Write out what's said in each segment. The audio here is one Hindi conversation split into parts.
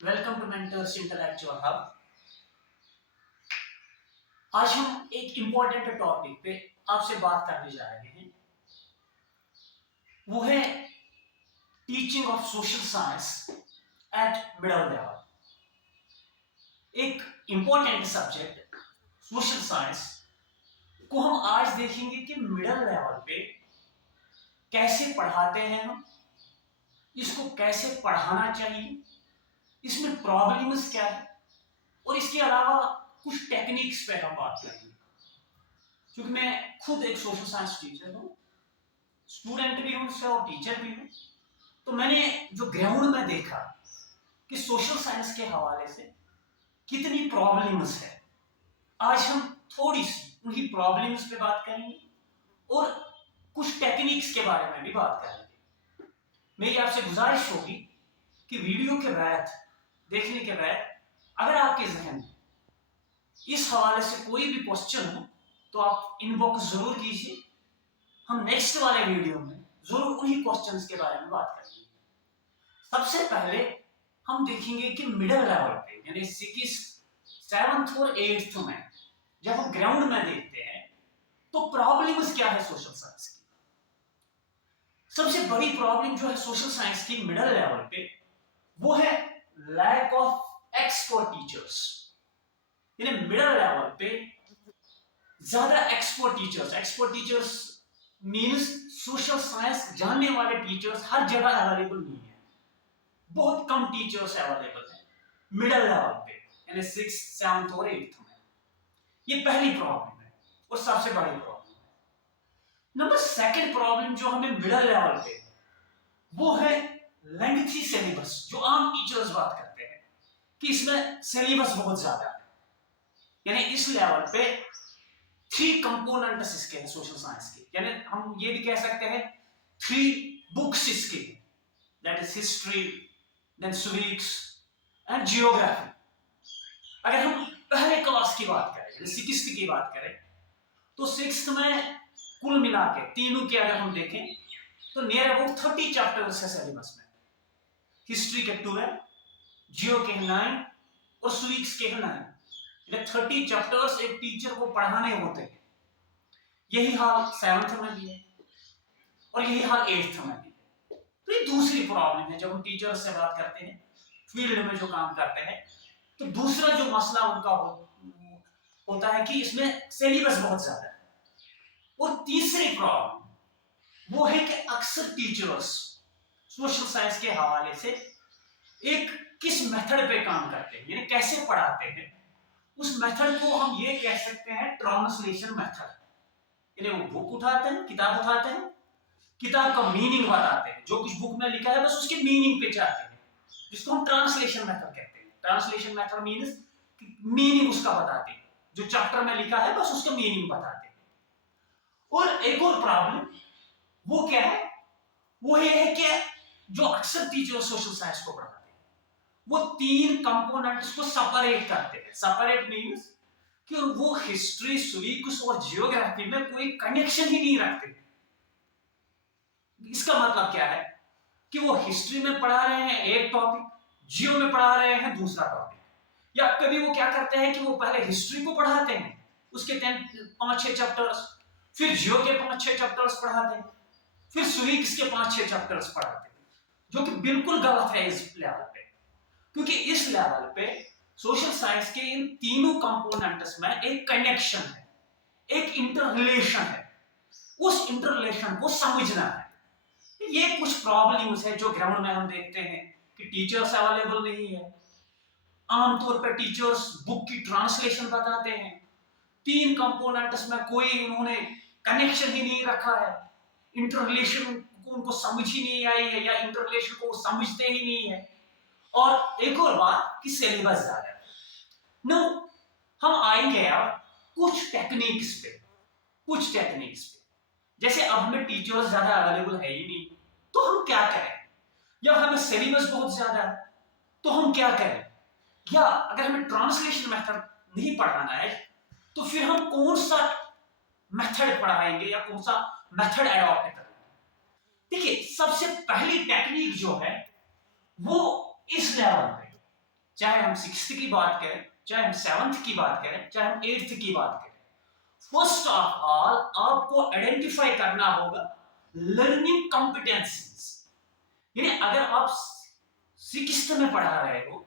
Welcome to Mentors Intellectual Hub. आज हम एक इंपॉर्टेंट टॉपिक पे आपसे बात करने जा रहे हैं। वो है teaching of social science eight middle level. एक इंपॉर्टेंट सब्जेक्ट सोशल साइंस को हम आज देखेंगे कि मिडिल लेवल पे कैसे पढ़ाते हैं हम, इसको कैसे पढ़ाना चाहिए, इसमें प्रॉब्लम्स क्या है, और इसके अलावा कुछ टेक्निक्स पे हम बात करेंगे। क्योंकि मैं खुद एक सोशल साइंस टीचर हूँ, स्टूडेंट भी हूँ और टीचर भी हूँ, तो मैंने जो ग्राउंड में देखा कि सोशल साइंस के हवाले से कितनी प्रॉब्लम्स है, आज हम थोड़ी सी उन्हीं प्रॉब्लम्स पे बात करेंगे और कुछ टेक्निक्स के बारे में भी बात करेंगे। मेरी आपसे गुजारिश होगी कि वीडियो के बाद देखने के बाद अगर आपके जहन में इस हवाले से कोई भी क्वेश्चन हो तो आप इनबॉक्स जरूर कीजिए। हम नेक्स्ट वाले वीडियो में जरूर उन्हीं क्वेश्चंस के बारे में बात करेंगे। सबसे पहले हम देखेंगे कि मिडिल लेवल पे यानी 6th, 7th और 8th में जब हम ग्राउंड में देखते हैं तो प्रॉब्लम्स क्या है सोशल साइंस की। सबसे बड़ी प्रॉब्लम जो है सोशल साइंस की मिडिल लेवल पे वो है लैक ऑफ एक्सपर्ट टीचर्स। यानी मिडिल लेवल पे ज्यादा expert teachers means social science जानने वाले टीचर्स हर जगह अवेलेबल नहीं है। बहुत कम टीचर्स अवेलेबल है मिडिल लेवल पे यानी 6th, 7th और 8th में। ये पहली प्रॉब्लम है और सबसे बड़ी प्रॉब्लम है। नंबर सेकंड प्रॉब्लम जो हमें मिडिल लेवल पे वो है लेंथी सिलेबस। जो आम टीचर्स बात करते हैं कि इसमें सिलेबस बहुत ज्यादा है, यानी इस लेवल पे 3 कंपोनेंट्स इसके हैं सोशल साइंस के, यानी हम ये भी कह सकते हैं 3 बुक्स इसके, that is history, then civics and geography. अगर हम पहले क्लास की बात करें यानी 6th की बात करें तो 6th में कुल मिला के तीनों के अगर हम देखें तो नियर अबाउट 30 चैप्टर्स है सिलेबस में। हिस्ट्री के 12, जियो के 9 और सिविक्स के 9। 30 चैप्टर्स एक टीचर को पढ़ाने होते हैं। यही हाल 7th में भी है और यही हाल 8th में भी है। तो ये दूसरी प्रॉब्लम है जब हम टीचर से बात करते हैं, फील्ड में जो काम करते हैं, तो दूसरा जो मसला उनका होता है कि इसमें सिलेबस बहुत ज्यादा है। और तीसरी प्रॉब्लम वो है कि अक्सर टीचर्स सोशल साइंस के हवाले से एक किस मेथड पे काम करते हैं यानी कैसे पढ़ाते हैं, उस मेथड को हम ये कह सकते हैं ट्रांसलेशन मेथड। यानी वो बुक उठाते हैं, किताब उठाते हैं, किताब का मीनिंग बताते हैं, जो कुछ बुक में लिखा है बस उसके मीनिंग पे जाते हैं, जिसको हम ट्रांसलेशन मेथड कहते हैं। ट्रांसलेशन मेथड मीन्स मीनिंग उसका बताते हैं, जो चैप्टर में लिखा है बस उसका मीनिंग बताते हैं। और एक और प्रॉब्लम वो क्या है, वो ये है कि जो अक्सर टीचर सोशल साइंस को पढ़ाते हैं वो 3 कंपोनेंट्स को सेपरेट करते हैं। सेपरेट मीन्स कि वो हिस्ट्री, सिविक्स और जियोग्राफी में कोई कनेक्शन ही नहीं रखते। इसका मतलब क्या है कि वो हिस्ट्री में पढ़ा रहे हैं एक टॉपिक, जियो में पढ़ा रहे हैं दूसरा टॉपिक, या कभी वो क्या करते हैं कि वो पहले हिस्ट्री को पढ़ाते हैं उसके 5-6 चैप्टर्स, फिर जियो के 5-6 चैप्टर्स पढ़ाते हैं, फिर सिविक्स के 5-6 चैप्टर्स पढ़ाते हैं, जो कि बिल्कुल गलत है इस लेवल पे। क्योंकि इस लेवल पे सोशल साइंस के इन तीनों कंपोनेंट्स में एक कनेक्शन है, एक इंटररिलेशन है, उस इंटररिलेशन को समझना है। ये कुछ प्रॉब्लम्स है जो ग्राउंड में हम देखते हैं कि टीचर्स अवेलेबल नहीं है। आमतौर पर टीचर्स बुक की ट्रांसलेशन बताते हैं, 3 कंपोनेंट्स में कोई उन्होंने कनेक्शन ही नहीं रखा है, इंटररिलेशन को उनको समझ ही नहीं आई है या इंटररिलेशन को समझते ही नहीं है। और एक और बात कि सिलेबस ज्यादा है। नो, हम आएंगे अब कुछ टेक्निक्स पे। जैसे अब हमें टीचर्स ज्यादा अवेलेबल है ही नहीं तो हम क्या करें, या हमें सिलेबस बहुत ज्यादा है तो हम क्या करें, या अगर हमें ट्रांसलेशन मेथड नहीं पढ़ाना है तो फिर हम कौन सा मेथड पढ़ाएंगे या कौन सा मेथड एडॉप्ट करेंगे। देखिए, सबसे पहली टेक्निक जो है वो इस लेवल पे चाहे हम 6th की बात करें, चाहे हम 7th की बात करें, चाहे हम 8th की बात करें, फर्स्ट ऑफ ऑल आपको आइडेंटिफाई करना होगा लर्निंग कॉम्पिटेंसीज। यानी अगर आप 6th में पढ़ा रहे हो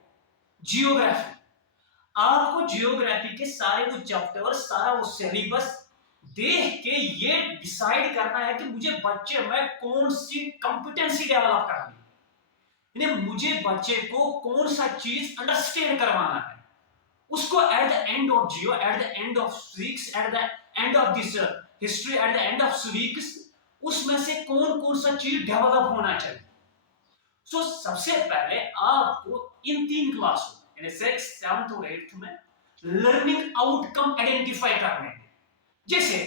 जियोग्राफी, आपको जियोग्राफी के सारे वो चैप्टर, सारा वो सिलेबस देख के ये डिसाइड करना है कि मुझे बच्चे में कौन सी कॉम्पिटेंसी डेवलप करनी है, यानी मुझे बच्चे को कौन सा चीज अंडरस्टैंड करवाना है, उसको at the end of Jio, at the end of civics, at the end of this history, at the end of civics, उसमें से कौन कौन सा चीज डेवलप होना चाहिए। सो सबसे पहले आपको इन 3 क्लासों यानी 6th, 7th और 8th में लर्निंग आउटकम आइडेंटिफाई करने हैं। जैसे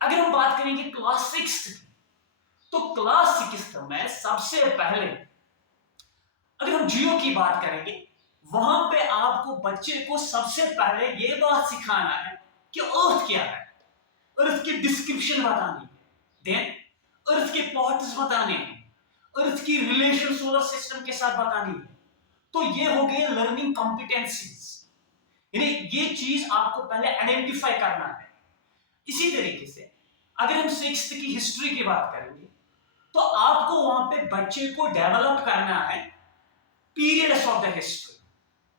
अगर हम बात करेंगे क्लास 6th की, तो क्लास 6th में सबसे पहले अगर हम जियो की बात करेंगे, वहां पे आपको बच्चे को सबसे पहले ये बात सिखाना है कि अर्थ क्या है, अर्थ की डिस्क्रिप्शन बतानी है, देन अर्थ के पार्ट्स बताने हैं, अर्थ की रिलेशन सोलर सिस्टम के साथ बतानी है। तो ये हो गए लर्निंग कॉम्पिटेंसीज, यानी ये चीज आपको पहले आइडेंटिफाई करना है। इसी तरीके से अगर हम 6th की हिस्ट्री की बात करेंगे, तो आपको वहां पे बच्चे को डेवलप करना है पीरियड्स ऑफ द हिस्ट्री,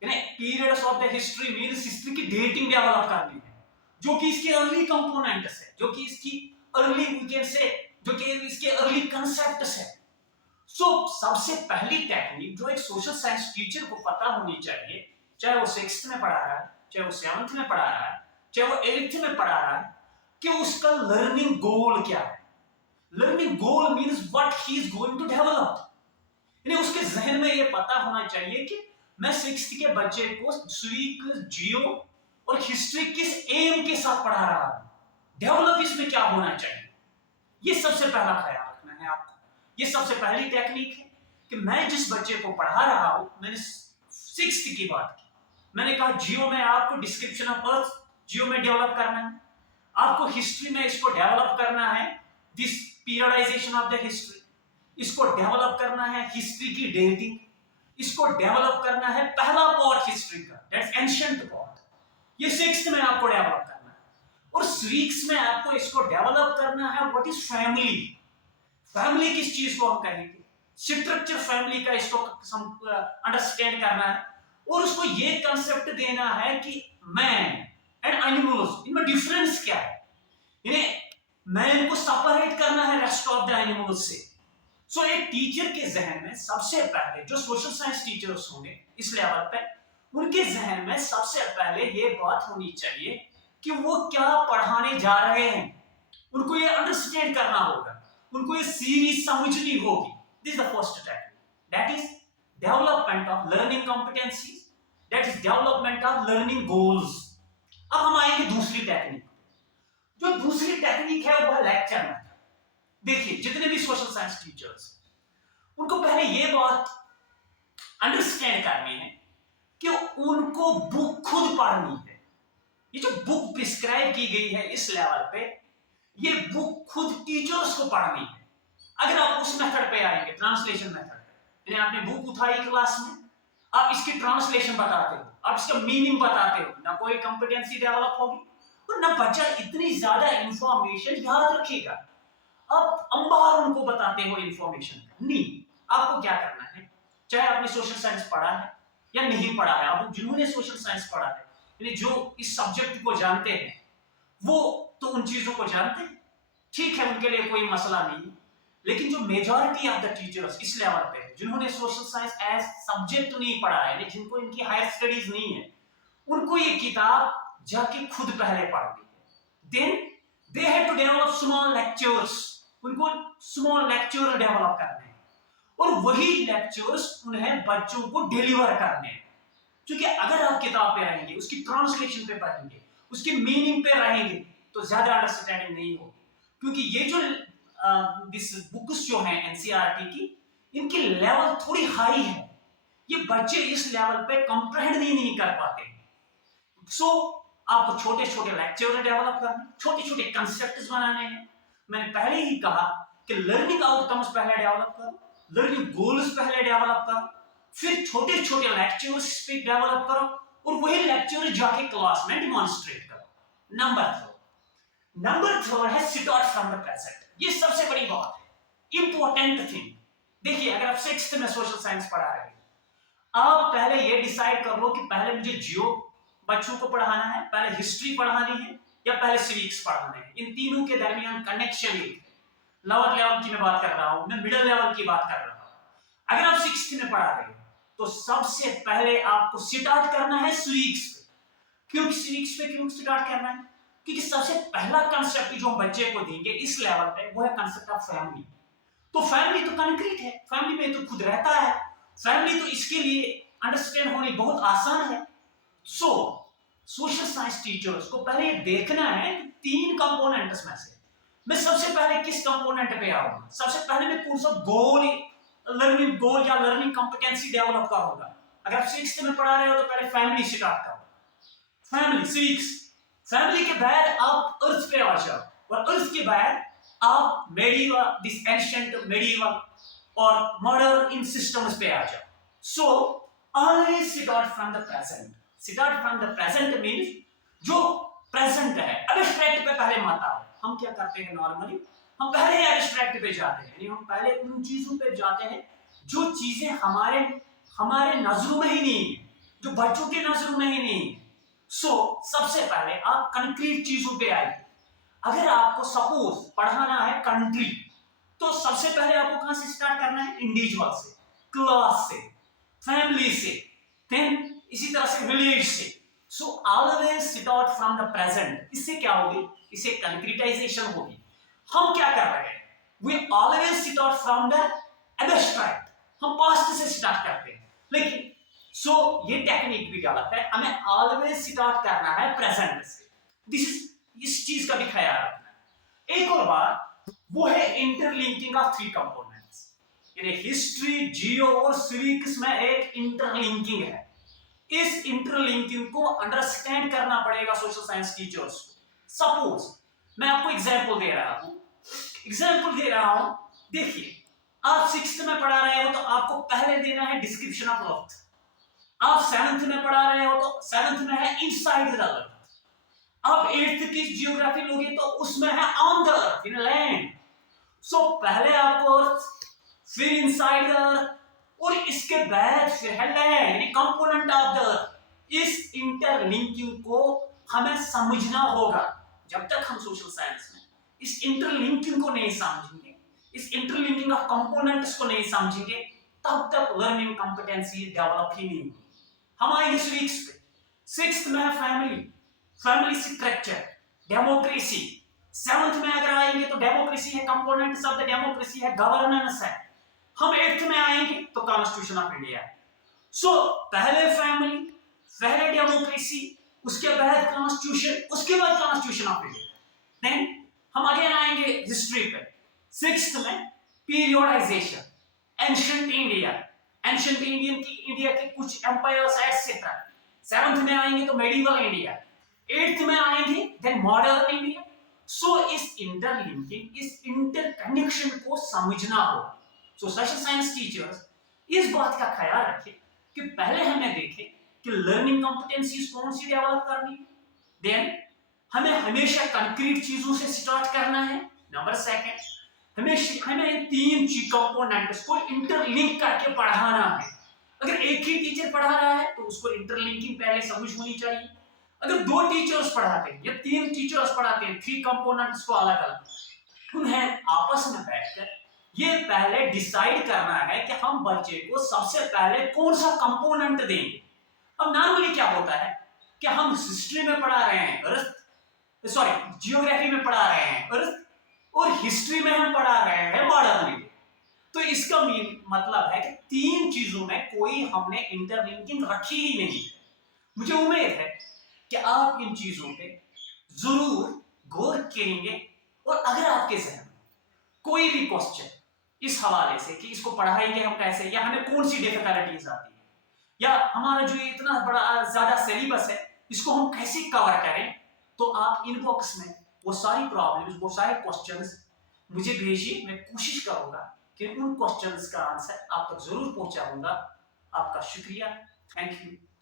यानी periods of the history means history की डेटिंग डेवलप करनी है, जो कि इसके अर्ली कंपोनेंट्स है, जो कि इसकी अर्ली वीकेंड से, जो कि इसके अर्ली कांसेप्ट्स है। सो सबसे पहली टेक्निक जो एक सोशल साइंस टीचर को पता होनी चाहिए, चाहे वो 6th में पढ़ा रहा है, चाहे वो 7th में पढ़ा रहा है, चाहे वो 8th में पढ़ा रहा है, कि उसका लर्निंग गोल क्या है। Learning goal means what he is going to develop, यानी उसके जहन में ये पता होना चाहिए कि मैं 6th के बच्चे को सिविक, जियो और हिस्ट्री किस एम के साथ पढ़ा रहा हूं, डेवलप इसमें क्या होना चाहिए। ये सबसे पहला ख्याल रखना है आपको। ये सबसे पहली टेक्निक है कि मैं जिस बच्चे को पढ़ा रहा हूं, मैंने 6th की बात की, मैंने कहा जियो में आपको डिस्क्रिप्शन ऑफ अर्थ जियो में डेवलप करना है, आपको हिस्ट्री में इसको डेवलप करना है this periodisation of the history, इसको डेवलप करना है हिस्ट्री की डेटिंग, इसको डेवलप करना है पहला पार्ट हिस्ट्री का, दैट्स एंशिएंट पार्ट, ये 6th में आपको डेवलप करना है। और सिविक्स में आपको इसको डेवलप करना है व्हाट इज फैमिली, फैमिली किस चीज को हम कहेंगे, स्ट्रक्चर फैमिली का इसको अंडरस्टैंड करना है, और उसको ये कंसेप्ट देना है कि मैन एंड एनिमल्स, इनमें डिफरेंस क्या है, यानी मैन को सेपरेट करना है रेस्ट ऑफ द एनिमल्स से। सो एक टीचर के जहन में सबसे पहले, जो सोशल साइंस टीचर्स होंगे इस लेवल पे, उनके जहन में सबसे पहले ये बात होनी चाहिए कि वो क्या पढ़ाने जा रहे हैं, उनको ये अंडरस्टैंड करना होगा, उनको ये सीरीज समझनी होगी। This is the first technique, that is development of learning competencies, that is development of learning goals. अब हम आएंगे दूसरी टेक्निक, जो दूसरी टेक्निक है वो है लेक्चर मेथड। देखिए जितने भी सोशल साइंस टीचर्स, उनको पहले ये बात अंडरस्टैंड करनी है कि उनको बुक खुद पढ़नी है। ये जो बुक प्रिस्क्राइब की गई है इस लेवल पे, ये बुक खुद टीचर्स को पढ़नी है। अगर आप उस मेथड पे आएंगे, ट्रांसलेशन मेथड, यानी आपने बुक उठाई क्लास में, आप इसकी ट्रांसलेशन बताते हो, आप इसका मीनिंग बताते हो, ना कोई कॉम्पिटेंसी डेवलप होगी और ना बच्चा इतनी ज्यादा इंफॉर्मेशन याद रखेगा। आप अंबार उनको बताते हो इंफॉर्मेशन नहीं। आपको क्या करना है, चाहे आपने सोशल साइंस पढ़ा है या नहीं पढ़ा है, आप जिन्होंने सोशल साइंस पढ़ा है, यानी जो इस सब्जेक्ट को जानते हैं, वो तो उन चीजों को जानते हैं, ठीक है, उनके लिए कोई मसला नहीं। लेकिन जो मेजॉरिटी ऑफ द टीचर्स इस लेवल पे, जिन्होंने सोशल साइंस एज सब्जेक्ट नहीं पढ़ा है, जिनको इनकी हायर स्टडीज नहीं है, उनको ये किताब जाके खुद पहले पढ़नी है। Then they have to develop small lectures, उनको स्मॉल लेक्चर डेवलप करने हैं और वही लेक्चर्स उन्हें बच्चों को डिलीवर करने हैं। क्योंकि अगर आप किताब पे रहेंगे, उसकी ट्रांसलेशन पे पढ़ेंगे, उसकी मीनिंग पे रहेंगे, तो ज्यादा अंडरस्टैंडिंग नहीं होगी। क्योंकि ये जो दिस बुक्स जो हैं एनसीईआरटी की, इनकी लेवल थोड़ी हाई है, ये बच्चे इस लेवल पे कंप्रहेंड नहीं कर पाते। सो आपको छोटे छोटे लेक्चर डेवलप करने, छोटे छोटे कंसेप्ट्स बनाने हैं। मैंने पहले ही कहा कि लर्निंग आउटकम्स पहले डेवलप करो, लर्निंग गोल्स पहले डेवलप करो, फिर छोटे छोटे लेक्चर्स पे डेवलप करो और वही लेक्चर जाके क्लास में डिमॉन्स्ट्रेट करो। नंबर थर्ड है स्टार्ट फ्रॉम द प्रेजेंट। ये सबसे बड़ी बात है, इंपॉर्टेंट थिंग। देखिए, अगर आप 6th में सोशल साइंस पढ़ा रहे हैं, आप पहले ये डिसाइड कर लो कि पहले मुझे जियो बच्चों को पढ़ाना है, पहले हिस्ट्री पढ़ानी है या पहले सिविक्स पढ़ाना है। इन तीनों के दरमियान कनेक्शन एक है। लोअर लेवल की मैं बात कर रहा हूं, मैं मिडिल लेवल की बात कर रहा हूं। अगर आप 6th में पढ़ा रहे हो तो सबसे पहले आपको स्टार्ट करना है सिविक्स पे। क्योंकि सिविक्स पे क्यों स्टार्ट करना है? क्योंकि सबसे पहला कांसेप्ट जो हम बच्चे को देंगे इस लेवल पे वो है कांसेप्ट ऑफ फैमिली। तो फैमिली तो कंक्रीट है, फैमिली में तो खुद रहता है, फैमिली तो इसके लिए अंडरस्टैंड होनी बहुत आसान है। सो सोशल साइंस टीचर्स को पहले ये देखना है कि 3 कंपोनेंट्स में से मैं सबसे पहले किस कंपोनेंट पे आऊंगा। सबसे पहले मैं कौन सा लर्निंग गोल या लर्निंग कॉम्पिटेंसी डेवलप करूंगा। अगर आप 6th में पढ़ा रहे हो तो पहले फैमिली स्टार्ट करो, फैमिली सिविक्स। फैमिली के बाद आप अर्थ पे आ जाओ और अर्थ के बाद आप मेडिवल, दिस एंशिएंट मेडिवल और मॉडर्न इन सिस्टम्स पे आ जाओ। So always start from the present. Start from the present means जो प्रेजेंट है, एब्स्ट्रैक्ट पे पहले मत आओ। हम क्या करते हैं नॉर्मली, हम पहले एब्स्ट्रैक्ट पे जाते हैं, यानी हम पहले उन चीजों पे जाते हैं जो चीजें हमारे नजरों में ही नहीं है, जो बच्चों के नजरों में ही नहीं है। सो सबसे पहले आप कंक्रीट चीजों पे आइए। अगर आपको सपोज पढ़ाना है कंट्री, तो सबसे पहले आपको कहां से स्टार्ट करना है? इंडिविजुअल से, क्लास से, फैमिली से, देन इसी तरह से विलेज से। So always start from the present. इससे क्या होगी? इससे कंक्रीटाइजेशन होगी। हम क्या कर रहे हैं? We always start from the abstract. हम पास्ट से स्टार्ट करते हैं, लेकिन ये टेक्निक भी गलत है। हमें ऑलवेज स्टार्ट करना है प्रेजेंट से। इस चीज का भी ख्याल रखना है। एक और बात वो है इंटरलिंकिंग ऑफ 3 कंपोनेंट्स, यानी हिस्ट्री, जियो और सिविक्स में एक इंटरलिंकिंग है। इस इंटरलिंकिंग को अंडरस्टैंड करना पड़ेगा सोशल साइंस टीचर्स को। सपोज मैं आपको एग्जांपल दे रहा हूं। देखिए, आप 6th में पढ़ा रहे हो तो आपको पहले देना है डिस्क्रिप्शन ऑफ अर्थ। आप 7th में पढ़ा रहे हो तो 7th में है इनसाइड द अर्थ। आप 8th की जियोग्राफी लोगे तो उसमें है on the earth, in land. So पहले आपको अर्थ, फिर इनसाइड द अर्थ और इसके बाद फिर है लैंड, यानी कंपोनेंट ऑफ द अर्थ। इस इंटरलिंकिंग को हमें समझना होगा। जब तक हम सोशल साइंस में इस इंटरलिंकिंग को नहीं समझेंगे, इस इंटरलिंकिंग ऑफ कंपोनेंट्स को नहीं समझेंगे, तब तक लर्निंग कॉम्पिटेंसी डेवलप ही नहीं होगी। हम आएंगे सिविक्स पे। 6th में है फैमिली स्ट्रक्चर, डेमोक्रेसी। 7th में अगर आएंगे तो डेमोक्रेसी है, कंपोनेंट्स ऑफ द डेमोक्रेसी है, गवर्नेंस है। हम 8th में आएंगे तो कॉन्स्टिट्यूशन ऑफ इंडिया है। पहले फैमिली, पहले डेमोक्रेसी, उसके बाद कॉन्स्टिट्यूशन, उसके बाद कॉन्स्टिट्यूशन ऑफ इंडिया। देन हम अगेन आएंगे हिस्ट्री पे। 6th में पीरियोडाइजेशन, एंशिएंट इंडिया के कुछ एम्पायर्स एटसेट्रा। 7th में आएंगे तो मेडिवल इंडिया, 8th में आएंगे देन मॉडर्न इंडिया। इस इंटरलिंकिंग, इस इंटरकनेक्शन को समझना होगा। सोशल साइंस टीचर्स इस बात का ख्याल रखें कि पहले हमें देखें कि लर्निंग कॉम्पिटेंसीज कौन सी डेवलप करनी है, देन हमें हमेशा कंक्रीट चीजों से स्टार्ट करना है। नंबर 2, हमें इन 3 कंपोनेंट्स को इंटरलिंक करके पढ़ाना है। अगर एक ही टीचर पढ़ा रहा है तो उसको इंटरलिंकिंग पहले समझ होनी चाहिए। अगर 2 टीचर्स पढ़ाते हैं या 3 टीचर्स पढ़ाते हैं, 3 कंपोनेंट्स को अलग अलग, उन्हें आपस में बैठकर ये पहले डिसाइड करना है कि हम बच्चे को सबसे पहले कौन सा कंपोनेंट देंगे। अब नॉर्मली क्या होता है कि हम हिस्ट्री में पढ़ा रहे हैं अर्थ, जियोग्राफी में पढ़ा रहे हैं अर्थ, और हिस्ट्री में हम पढ़ा रहे हैं मॉडर्न इंडिया। तो इसका मतलब है कि 3 चीजों में कोई हमने इंटरलिंकिंग रखी ही नहीं। मुझे उम्मीद है कि आप इन चीजों पे जरूर गौर करेंगे, और अगर आपके जहन में कोई भी क्वेश्चन इस हवाले से कि इसको पढ़ाएंगे हम कैसे, या हमें कौन सी डिफिकल्टीज आती है, या हमारा जो इतना बड़ा ज्यादा सिलेबस है इसको हम कैसे कवर करें, तो आप इनबॉक्स में वो सारी प्रॉब्लम्स, वो सारे क्वेश्चंस मुझे भेजिए। मैं कोशिश करूंगा कि उन क्वेश्चंस का आंसर आप तक जरूर पहुंचाऊंगा। आपका शुक्रिया। Thank you.